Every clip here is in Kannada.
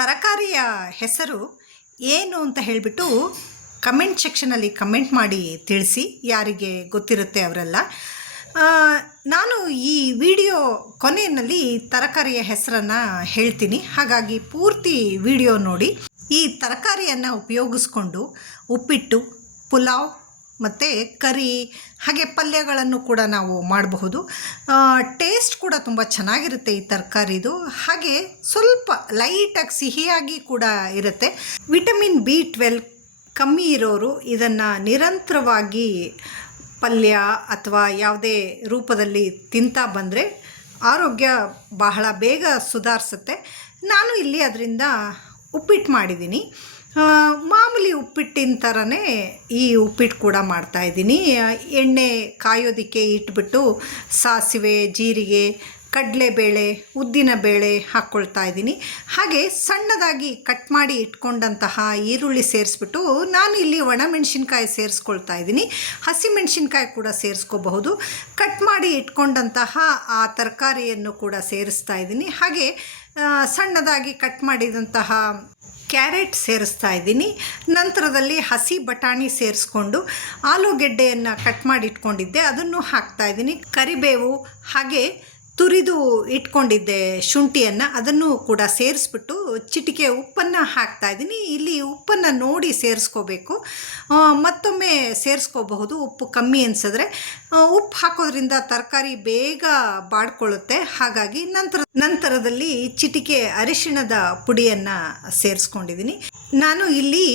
ತರಕಾರಿಯ ಹೆಸರು ಏನು ಅಂತ ಹೇಳಿಬಿಟ್ಟು ಕಮೆಂಟ್ ಸೆಕ್ಷನಲ್ಲಿ ಕಮೆಂಟ್ ಮಾಡಿ ತಿಳಿಸಿ, ಯಾರಿಗೆ ಗೊತ್ತಿರುತ್ತೆ ಅವರೆಲ್ಲ. ನಾನು ಈ ವಿಡಿಯೋ ಕೊನೆಯಲ್ಲಿ ತರಕಾರಿಯ ಹೆಸರನ್ನು ಹೇಳ್ತೀನಿ, ಹಾಗಾಗಿ ಪೂರ್ತಿ ವಿಡಿಯೋ ನೋಡಿ. ಈ ತರಕಾರಿಯನ್ನು ಉಪಯೋಗಿಸ್ಕೊಂಡು ಉಪ್ಪಿಟ್ಟು, ಪುಲಾವ್ ಮತ್ತು ಕರಿ ಹಾಗೆ ಪಲ್ಯಗಳನ್ನು ಕೂಡ ನಾವು ಮಾಡಬಹುದು. ಟೇಸ್ಟ್ ಕೂಡ ತುಂಬ ಚೆನ್ನಾಗಿರುತ್ತೆ ಈ ತರಕಾರಿದು. ಹಾಗೆ ಸ್ವಲ್ಪ ಲೈಟಾಗಿ ಸಿಹಿಯಾಗಿ ಕೂಡ ಇರುತ್ತೆ. ವಿಟಮಿನ್ B12 ಕಮ್ಮಿ ಇರೋರು ಇದನ್ನು ನಿರಂತರವಾಗಿ ಪಲ್ಯ ಅಥವಾ ಯಾವುದೇ ರೂಪದಲ್ಲಿ ತಿಂತಾ ಬಂದರೆ ಆರೋಗ್ಯ ಬಹಳ ಬೇಗ ಸುಧಾರಿಸುತ್ತೆ. ನಾನು ಇಲ್ಲಿ ಅದರಿಂದ ಉಪ್ಪಿಟ್ಟು ಮಾಡಿದ್ದೀನಿ. ಮಾಮೂಲಿ ಉಪ್ಪಿಟ್ಟಿನ ಥರನೇ ಈ ಉಪ್ಪಿಟ್ಟು ಕೂಡ ಮಾಡ್ತಾಯಿದ್ದೀನಿ. ಎಣ್ಣೆ ಕಾಯೋದಕ್ಕೆ ಇಟ್ಬಿಟ್ಟು ಸಾಸಿವೆ, ಜೀರಿಗೆ, ಕಡಲೆಬೇಳೆ, ಉದ್ದಿನಬೇಳೆ ಹಾಕ್ಕೊಳ್ತಾ ಇದ್ದೀನಿ. ಹಾಗೆ ಸಣ್ಣದಾಗಿ ಕಟ್ ಮಾಡಿ ಇಟ್ಕೊಂಡಂತಹ ಈರುಳ್ಳಿ ಸೇರಿಸ್ಬಿಟ್ಟು ನಾನು ಇಲ್ಲಿ ಒಣಮೆಣಸಿನ್ಕಾಯಿ ಸೇರಿಸ್ಕೊಳ್ತಾ ಇದ್ದೀನಿ. ಹಸಿಮೆಣಸಿನ್ಕಾಯಿ ಕೂಡ ಸೇರಿಸ್ಕೋಬಹುದು. ಕಟ್ ಮಾಡಿ ಇಟ್ಕೊಂಡಂತಹ ಆ ತರಕಾರಿಯನ್ನು ಕೂಡ ಸೇರಿಸ್ತಾ ಇದ್ದೀನಿ. ಹಾಗೆ ಸಣ್ಣದಾಗಿ ಕಟ್ ಮಾಡಿದಂತಹ ಕ್ಯಾರೆಟ್ ಸೇರಿಸ್ತಾ ಇದ್ದೀನಿ. ನಂತರದಲ್ಲಿ ಹಸಿ ಬಟಾಣಿ ಸೇರಿಸ್ಕೊಂಡು ಆಲೂಗೆಡ್ಡೆಯನ್ನು ಕಟ್ ಮಾಡಿ ಇಟ್ಕೊಂಡಿದ್ದೆ, ಅದನ್ನು ಹಾಕ್ತಾ ಇದ್ದೀನಿ. ಕರಿಬೇವು ಹಾಗೆ ತುರಿದು ಇಟ್ಕೊಂಡಿದ್ದೆ ಶುಂಠಿಯನ್ನು, ಅದನ್ನು ಕೂಡ ಸೇರಿಸ್ಬಿಟ್ಟು ಚಿಟಿಕೆ ಉಪ್ಪನ್ನು ಹಾಕ್ತಾ ಇದ್ದೀನಿ. ಇಲ್ಲಿ ಉಪ್ಪನ್ನು ನೋಡಿ ಸೇರಿಸ್ಕೋಬೇಕು, ಮತ್ತೊಮ್ಮೆ ಸೇರಿಸ್ಕೋಬಹುದು ಉಪ್ಪು ಕಮ್ಮಿ ಅನಿಸಿದ್ರೆ. ಉಪ್ಪು ಹಾಕೋದ್ರಿಂದ ತರಕಾರಿ ಬೇಗ ಬಾಡ್ಕೊಳ್ಳುತ್ತೆ. ಹಾಗಾಗಿ ನಂತರದಲ್ಲಿ ಚಿಟಿಕೆ ಅರಿಶಿಣದ ಪುಡಿಯನ್ನು ಸೇರಿಸ್ಕೊಂಡಿದ್ದೀನಿ. ನಾನು ಇಲ್ಲಿ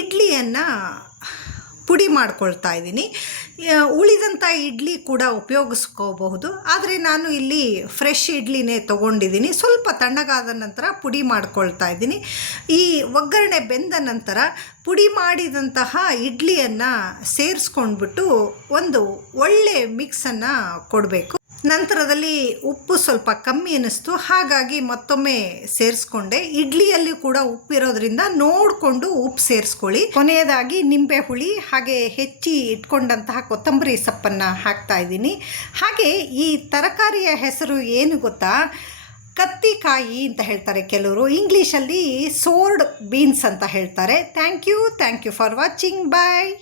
ಇಡ್ಲಿಯನ್ನು ಪುಡಿ ಮಾಡ್ಕೊಳ್ತಾ ಇದ್ದೀನಿ. ಉಳಿದಂಥ ಇಡ್ಲಿ ಕೂಡ ಉಪಯೋಗಿಸ್ಕೋಬಹುದು, ಆದರೆ ನಾನು ಇಲ್ಲಿ ಫ್ರೆಶ್ ಇಡ್ಲಿನೇ ತೊಗೊಂಡಿದ್ದೀನಿ. ಸ್ವಲ್ಪ ತಣ್ಣಗಾದ ನಂತರ ಪುಡಿ ಮಾಡ್ಕೊಳ್ತಾ ಇದ್ದೀನಿ. ಈ ಒಗ್ಗರಣೆ ಬೆಂದ ನಂತರ ಪುಡಿ ಮಾಡಿದಂತಹ ಇಡ್ಲಿಯನ್ನು ಸೇರಿಸ್ಕೊಂಡ್ಬಿಟ್ಟು ಒಂದು ಒಳ್ಳೆ ಮಿಕ್ಸನ್ನು ಕೊಡಬೇಕು. ನಂತರದಲ್ಲಿ ಉಪ್ಪು ಸ್ವಲ್ಪ ಕಮ್ಮಿ ಅನ್ನಿಸ್ತು, ಹಾಗಾಗಿ ಮತ್ತೊಮ್ಮೆ ಸೇರಿಸ್ಕೊಂಡೆ. ಇಡ್ಲಿಯಲ್ಲಿ ಕೂಡ ಉಪ್ಪಿರೋದ್ರಿಂದ ನೋಡಿಕೊಂಡು ಉಪ್ಪು ಸೇರಿಸ್ಕೊಳ್ಳಿ. ಕೊನೆಯದಾಗಿ ನಿಂಬೆ ಹುಳಿ ಹಾಗೆ ಹೆಚ್ಚಿ ಇಟ್ಕೊಂಡಂತಹ ಕೊತ್ತಂಬರಿ ಸೊಪ್ಪನ್ನು ಹಾಕ್ತಾ ಇದ್ದೀನಿ. ಹಾಗೆ ಈ ತರಕಾರಿಯ ಹೆಸರು ಏನು ಗೊತ್ತಾ? ಕತ್ತಿಕಾಯಿ ಅಂತ ಹೇಳ್ತಾರೆ ಕೆಲವರು, ಇಂಗ್ಲೀಷಲ್ಲಿ ಸೋರ್ಡ್ ಬೀನ್ಸ್ ಅಂತ ಹೇಳ್ತಾರೆ. Thank you for watching. Bye.